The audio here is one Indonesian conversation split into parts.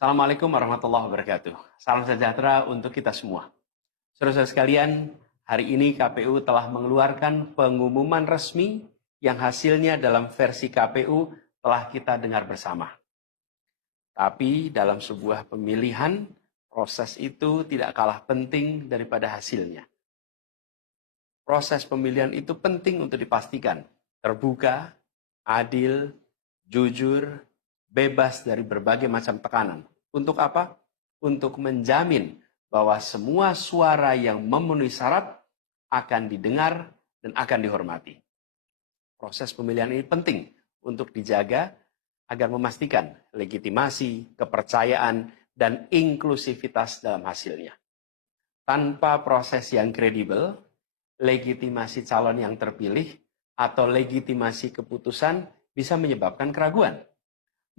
Assalamualaikum warahmatullahi wabarakatuh. Salam sejahtera untuk kita semua. Saudara-saudara sekalian, hari ini KPU telah mengeluarkan pengumuman resmi yang hasilnya dalam versi KPU telah kita dengar bersama. Tapi dalam sebuah pemilihan, proses itu tidak kalah penting daripada hasilnya. Proses pemilihan itu penting untuk dipastikan terbuka, adil, jujur, bebas dari berbagai macam tekanan. Untuk apa? Untuk menjamin bahwa semua suara yang memenuhi syarat akan didengar dan akan dihormati. Proses pemilihan ini penting untuk dijaga agar memastikan legitimasi, kepercayaan, dan inklusivitas dalam hasilnya. Tanpa proses yang kredibel, legitimasi calon yang terpilih atau legitimasi keputusan bisa menyebabkan keraguan.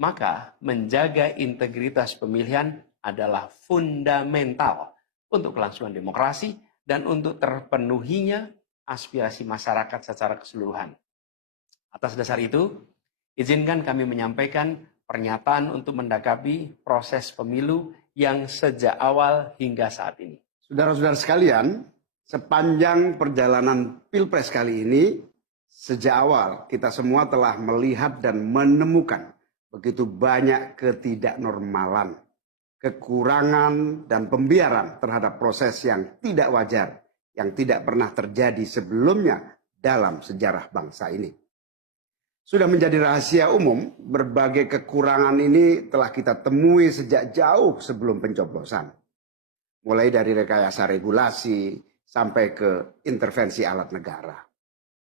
Maka menjaga integritas pemilihan adalah fundamental untuk kelangsungan demokrasi dan untuk terpenuhinya aspirasi masyarakat secara keseluruhan. Atas dasar itu, izinkan kami menyampaikan pernyataan untuk mendakapi proses pemilu yang sejak awal hingga saat ini. Saudara-saudara sekalian, sepanjang perjalanan Pilpres kali ini, sejak awal kita semua telah melihat dan menemukan begitu banyak ketidaknormalan, kekurangan, dan pembiaran terhadap proses yang tidak wajar, yang tidak pernah terjadi sebelumnya dalam sejarah bangsa ini. Sudah menjadi rahasia umum, berbagai kekurangan ini telah kita temui sejak jauh sebelum pencoblosan. Mulai dari rekayasa regulasi sampai ke intervensi alat negara.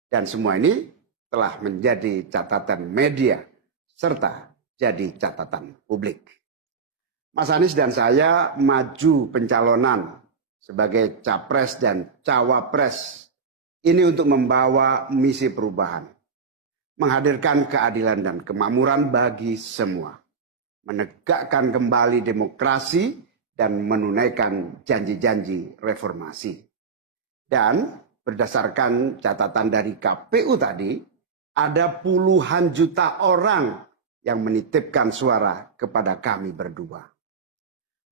Dan semua ini telah menjadi catatan media serta jadi catatan publik. Mas Anies dan saya maju pencalonan sebagai capres dan cawapres ini untuk membawa misi perubahan, menghadirkan keadilan dan kemakmuran bagi semua, menegakkan kembali demokrasi dan menunaikan janji-janji reformasi. Dan berdasarkan catatan dari KPU tadi, ada puluhan juta orang yang menitipkan suara kepada kami berdua.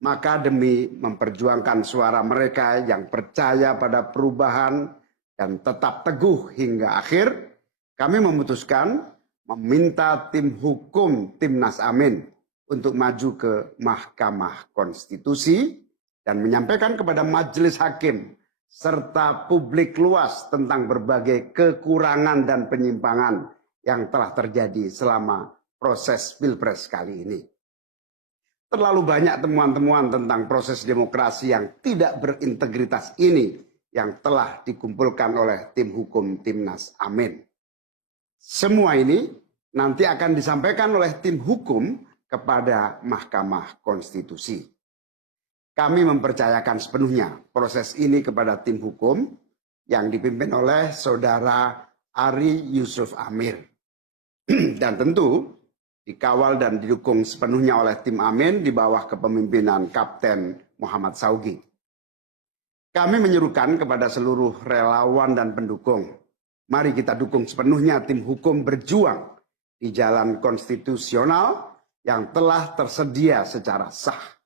Maka demi memperjuangkan suara mereka yang percaya pada perubahan dan tetap teguh hingga akhir, kami memutuskan meminta tim hukum Timnas Amin untuk maju ke Mahkamah Konstitusi dan menyampaikan kepada majelis hakim serta publik luas tentang berbagai kekurangan dan penyimpangan yang telah terjadi selama proses Pilpres kali ini. Terlalu banyak temuan-temuan tentang proses demokrasi yang tidak berintegritas ini yang telah dikumpulkan oleh tim hukum Timnas Amin. Semua ini nanti akan disampaikan oleh tim hukum kepada Mahkamah Konstitusi. Kami mempercayakan sepenuhnya proses ini kepada tim hukum yang dipimpin oleh Saudara Ari Yusuf Amir. Dan tentu dikawal dan didukung sepenuhnya oleh tim Amin di bawah kepemimpinan Kapten Muhammad Saugi. Kami menyerukan kepada seluruh relawan dan pendukung, mari kita dukung sepenuhnya tim hukum berjuang di jalan konstitusional yang telah tersedia secara sah.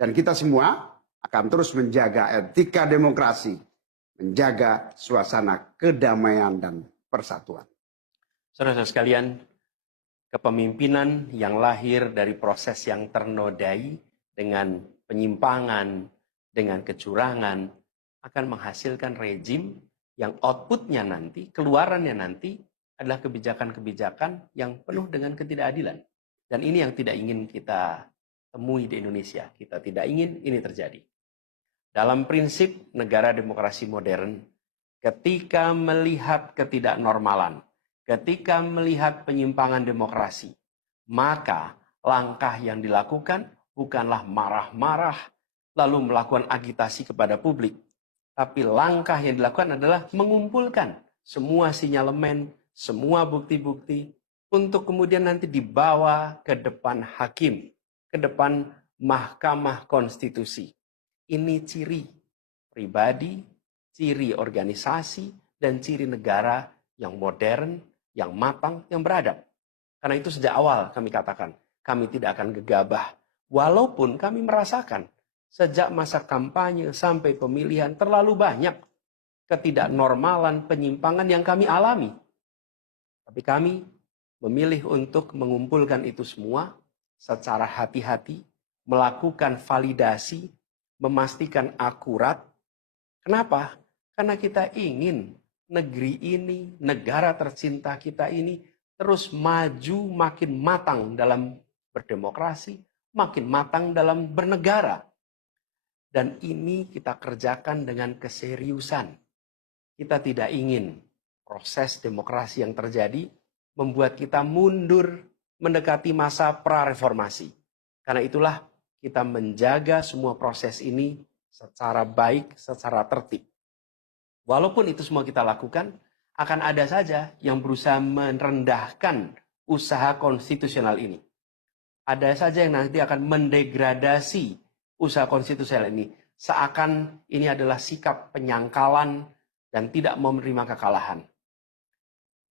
Dan kita semua akan terus menjaga etika demokrasi, menjaga suasana kedamaian dan persatuan. Saudara-saudara sekalian, kepemimpinan yang lahir dari proses yang ternodai dengan penyimpangan, dengan kecurangan, akan menghasilkan rejim yang outputnya nanti, keluarannya nanti adalah kebijakan-kebijakan yang penuh dengan ketidakadilan. Dan ini yang tidak ingin kita temui di Indonesia. Kita tidak ingin ini terjadi. Dalam prinsip negara demokrasi modern, ketika melihat ketidaknormalan, ketika melihat penyimpangan demokrasi, maka langkah yang dilakukan bukanlah marah-marah lalu melakukan agitasi kepada publik. Tapi langkah yang dilakukan adalah mengumpulkan semua sinyalemen, semua bukti-bukti untuk kemudian nanti dibawa ke depan hakim, ke depan Mahkamah Konstitusi. Ini ciri pribadi, ciri organisasi, dan ciri negara yang modern, yang matang, yang beradab. Karena itu sejak awal kami katakan, kami tidak akan gegabah Walaupun kami merasakan sejak masa kampanye sampai pemilihan terlalu banyak ketidaknormalan, penyimpangan yang kami alami. Tapi kami memilih untuk mengumpulkan itu semua secara hati-hati, melakukan validasi, memastikan akurat. Kenapa? Karena kita ingin negeri ini, negara tercinta kita ini terus maju makin matang dalam berdemokrasi, makin matang dalam bernegara. Dan ini kita kerjakan dengan keseriusan. Kita tidak ingin proses demokrasi yang terjadi membuat kita mundur mendekati masa prareformasi. Karena itulah kita menjaga semua proses ini secara baik, secara tertib. Walaupun itu semua kita lakukan, akan ada saja yang berusaha merendahkan usaha konstitusional ini. Ada saja yang nanti akan mendegradasi usaha konstitusional ini. Seakan ini adalah sikap penyangkalan dan tidak mau menerima kekalahan.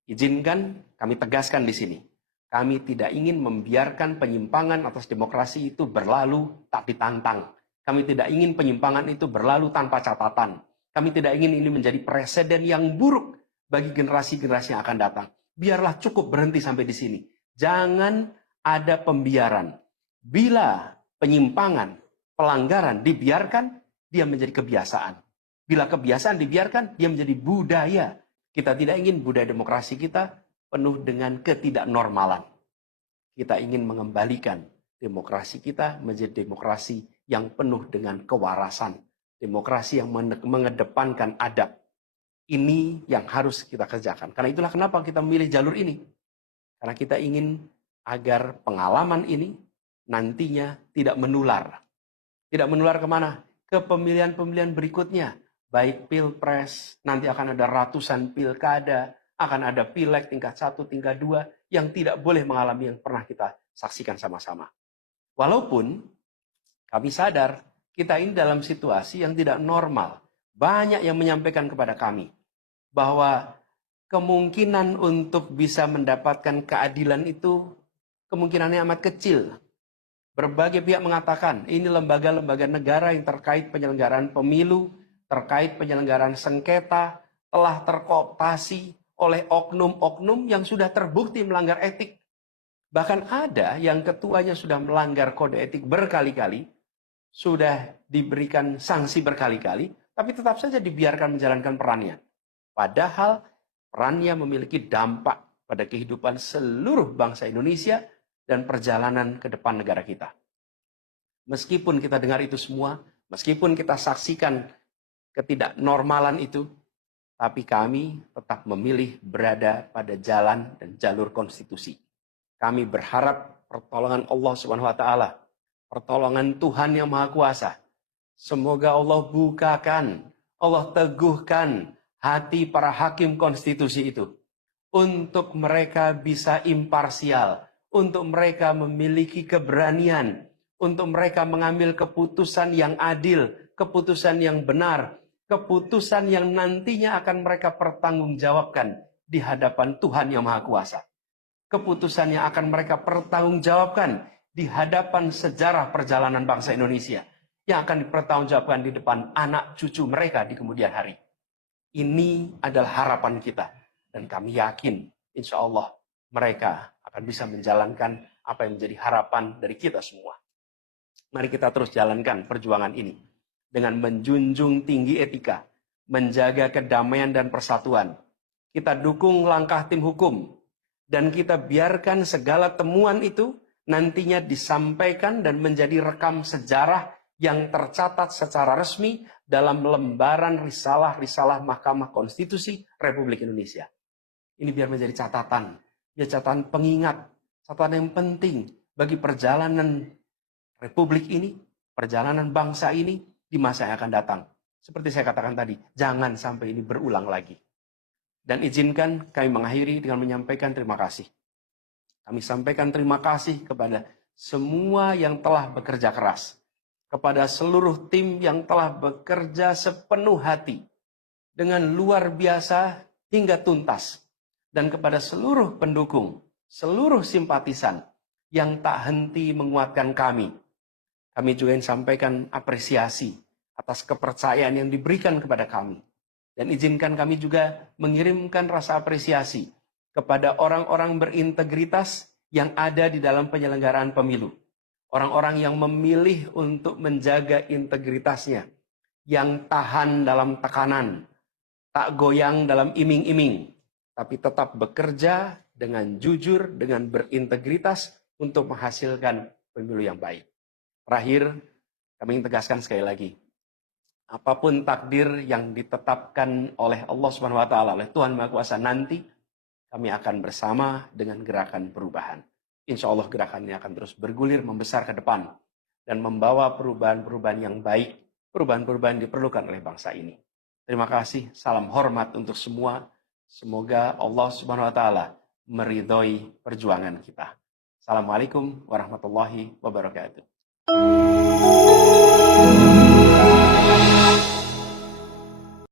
Izinkan kami tegaskan di sini. Kami tidak ingin membiarkan penyimpangan atas demokrasi itu berlalu tak ditantang. Kami tidak ingin penyimpangan itu berlalu tanpa catatan. Kami tidak ingin ini menjadi presiden yang buruk bagi generasi-generasi yang akan datang. Biarlah cukup berhenti sampai di sini. Jangan ada pembiaran. Bila penyimpangan, pelanggaran dibiarkan, dia menjadi kebiasaan. Bila kebiasaan dibiarkan, dia menjadi budaya. Kita tidak ingin budaya demokrasi kita penuh dengan ketidaknormalan. Kita ingin mengembalikan demokrasi kita menjadi demokrasi yang penuh dengan kewarasan. Demokrasi yang mengedepankan adab. Ini yang harus kita kerjakan. Karena itulah kenapa kita memilih jalur ini. Karena kita ingin agar pengalaman ini nantinya tidak menular. Tidak menular kemana? Ke pemilihan-pemilihan berikutnya. Baik pilpres, nanti akan ada ratusan pilkada, akan ada pileg tingkat 1, tingkat 2, yang tidak boleh mengalami yang pernah kita saksikan sama-sama. Walaupun kami sadar, kita ini dalam situasi yang tidak normal. Banyak yang menyampaikan kepada kami, bahwa kemungkinan untuk bisa mendapatkan keadilan itu, kemungkinannya amat kecil. Berbagai pihak mengatakan, ini lembaga-lembaga negara yang terkait penyelenggaraan pemilu, terkait penyelenggaraan sengketa, telah terkooptasi oleh oknum-oknum yang sudah terbukti melanggar etik. Bahkan ada yang ketuanya sudah melanggar kode etik berkali-kali, sudah diberikan sanksi berkali-kali, tapi tetap saja dibiarkan menjalankan perannya. Padahal perannya memiliki dampak pada kehidupan seluruh bangsa Indonesia dan perjalanan ke depan negara kita. Meskipun kita dengar itu semua, meskipun kita saksikan ketidaknormalan itu, tapi kami tetap memilih berada pada jalan dan jalur konstitusi. Kami berharap pertolongan Allah Subhanahu wa taala, pertolongan Tuhan yang Maha Kuasa. Semoga Allah bukakan, Allah teguhkan hati para hakim konstitusi itu untuk mereka bisa imparsial, untuk mereka memiliki keberanian, untuk mereka mengambil keputusan yang adil, keputusan yang benar, keputusan yang nantinya akan mereka pertanggungjawabkan di hadapan Tuhan yang Maha Kuasa. Keputusan yang akan mereka pertanggungjawabkan di hadapan sejarah perjalanan bangsa Indonesia, yang akan dipertanggungjawabkan di depan anak cucu mereka di kemudian hari. Ini adalah harapan kita, dan kami yakin insya Allah mereka akan bisa menjalankan apa yang menjadi harapan dari kita semua. Mari kita terus jalankan perjuangan ini dengan menjunjung tinggi etika, menjaga kedamaian dan persatuan. Kita dukung langkah tim hukum, dan kita biarkan segala temuan itu nantinya disampaikan dan menjadi rekam sejarah yang tercatat secara resmi dalam lembaran risalah-risalah Mahkamah Konstitusi Republik Indonesia. Ini biar menjadi catatan, catatan pengingat, catatan yang penting bagi perjalanan Republik ini, perjalanan bangsa ini di masa yang akan datang. Seperti saya katakan tadi, jangan sampai ini berulang lagi. Dan izinkan kami mengakhiri dengan menyampaikan terima kasih. Kami sampaikan terima kasih kepada semua yang telah bekerja keras, kepada seluruh tim yang telah bekerja sepenuh hati, dengan luar biasa hingga tuntas, dan kepada seluruh pendukung, seluruh simpatisan yang tak henti menguatkan kami Kami juga ingin sampaikan apresiasi atas kepercayaan yang diberikan kepada kami. Dan izinkan kami juga mengirimkan rasa apresiasi kepada orang-orang berintegritas yang ada di dalam penyelenggaraan pemilu. Orang-orang yang memilih untuk menjaga integritasnya, yang tahan dalam tekanan, tak goyang dalam iming-iming, tapi tetap bekerja dengan jujur, dengan berintegritas untuk menghasilkan pemilu yang baik. Terakhir, kami ingin tegaskan sekali lagi, apapun takdir yang ditetapkan oleh Allah Subhanahu wa taala, oleh Tuhan Maha Kuasa nanti, kami akan bersama dengan gerakan perubahan. Insya Allah gerakan ini akan terus bergulir, membesar ke depan, dan membawa perubahan-perubahan yang baik, perubahan-perubahan yang diperlukan oleh bangsa ini. Terima kasih, salam hormat untuk semua. Semoga Allah Subhanahu wa taala meridhoi perjuangan kita. Assalamualaikum warahmatullahi wabarakatuh.